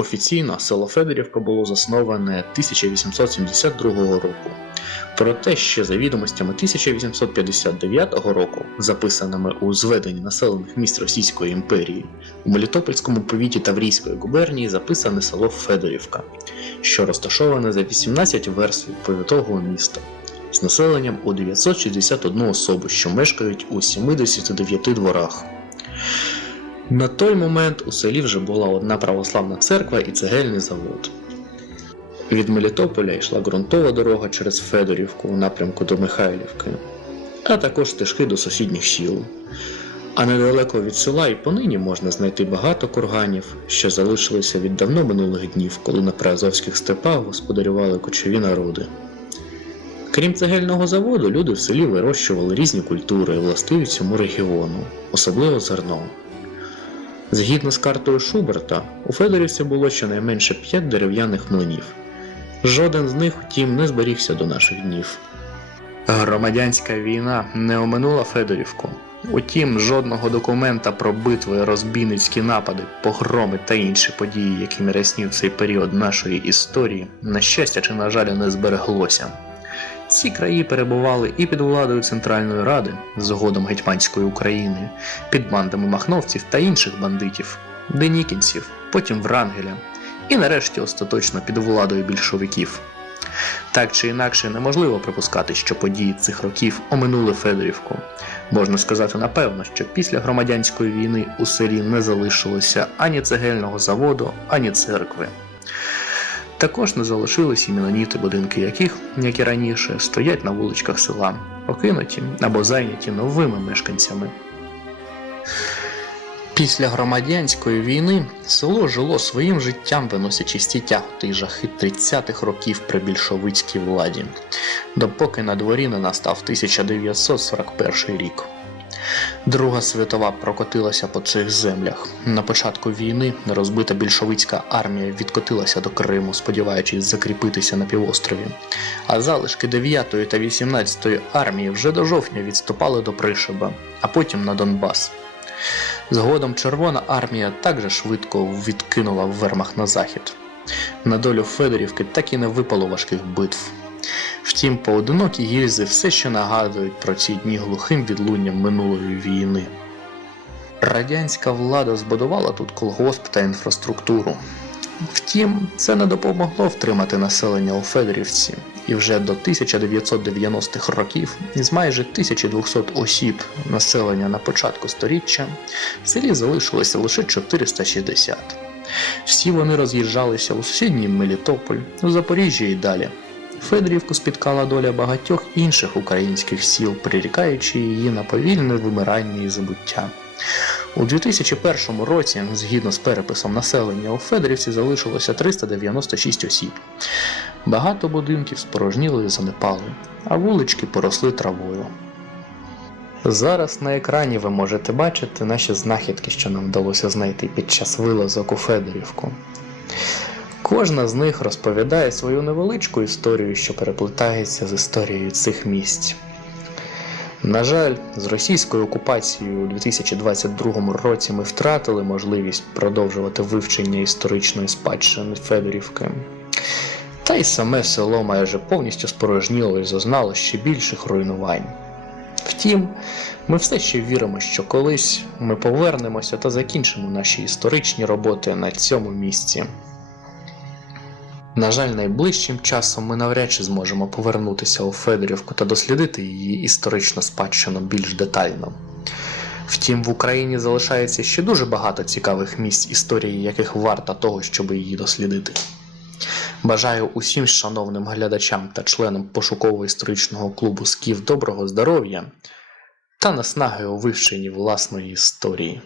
Офіційно село Федорівка було засноване 1872 року. Проте ще за відомостями 1859 року, записаними у зведенні населених міст Російської імперії, у Мелітопольському повіті Таврійської губернії записане село Федорівка, що розташоване за 18 верст від повітового міста, з населенням у 961 особу, що мешкають у 79 дворах. На той момент у селі вже була одна православна церква і цегельний завод. Від Мелітополя йшла ґрунтова дорога через Федорівку у напрямку до Михайлівки, а також стежки до сусідніх сіл. А недалеко від села і понині можна знайти багато курганів, що залишилися від давно минулих днів, коли на приазовських степах господарювали кочові народи. Крім цегельного заводу, люди в селі вирощували різні культури, властиві цьому регіону, особливо зерно. Згідно з картою Шуберта, у Федорівці було щонайменше 5 дерев'яних млинів. Жоден з них, втім, не зберігся до наших днів. Громадянська війна не оминула Федорівку. Утім, жодного документа про битви, розбійницькі напади, погроми та інші події, якими ряснів цей період нашої історії, на щастя чи на жаль, не збереглося. Ці краї перебували і під владою Центральної Ради, згодом гетьманської України, під бандами махновців та інших бандитів, денікінців, потім Врангеля, і нарешті остаточно під владою більшовиків. Так чи інакше неможливо припускати, що події цих років оминули Федорівку. Можна сказати напевно, що після громадянської війни у селі не залишилося ані цегельного заводу, ані церкви. Також не залишились іменоніти, будинки яких, як і раніше, стоять на вуличках села, покинуті або зайняті новими мешканцями. Після громадянської війни село жило своїм життям, виносячи ті тяготи й жахи 30-х років при більшовицькій владі, допоки на дворі не настав 1941 рік. Друга світова прокотилася по цих землях. На початку війни розбита більшовицька армія відкотилася до Криму, сподіваючись закріпитися на півострові. А залишки 9 та 18 армії вже до жовтня відступали до Пришиба, а потім на Донбас. Згодом Червона армія також швидко відкинула вермах на захід. На долю Федорівки так і не випало важких битв. Втім, поодинокі гільзи все ще нагадують про ці дні глухим відлунням минулої війни. Радянська влада збудувала тут колгосп та інфраструктуру. Втім, це не допомогло втримати населення у Федорівці, і вже до 1990-х років із майже 1200 осіб населення на початку сторіччя в селі залишилося лише 460. Всі вони роз'їжджалися у сусідній Мелітополь, у Запоріжжя і далі. Федорівку спіткала доля багатьох інших українських сіл, прирікаючи її на повільне вимирання і забуття. У 2001 році, згідно з переписом населення, у Федорівці залишилося 396 осіб. Багато будинків спорожніли і занепали, а вулички поросли травою. Зараз на екрані ви можете бачити наші знахідки, що нам вдалося знайти під час вилазок у Федорівку. Кожна з них розповідає свою невеличку історію, що переплетається з історією цих місць. На жаль, з російською окупацією у 2022 році ми втратили можливість продовжувати вивчення історичної спадщини Федорівки. Та й саме село майже повністю спорожніло і зазнало ще більших руйнувань. Втім, ми все ще віримо, що колись ми повернемося та закінчимо наші історичні роботи на цьому місці. На жаль, найближчим часом ми навряд чи зможемо повернутися у Федорівку та дослідити її історичну спадщину більш детально. Втім, в Україні залишається ще дуже багато цікавих місць історії, яких варто того, щоб її дослідити. Бажаю усім шановним глядачам та членам пошуково-історичного клубу Скіф доброго здоров'я та наснаги у вивченні власної історії.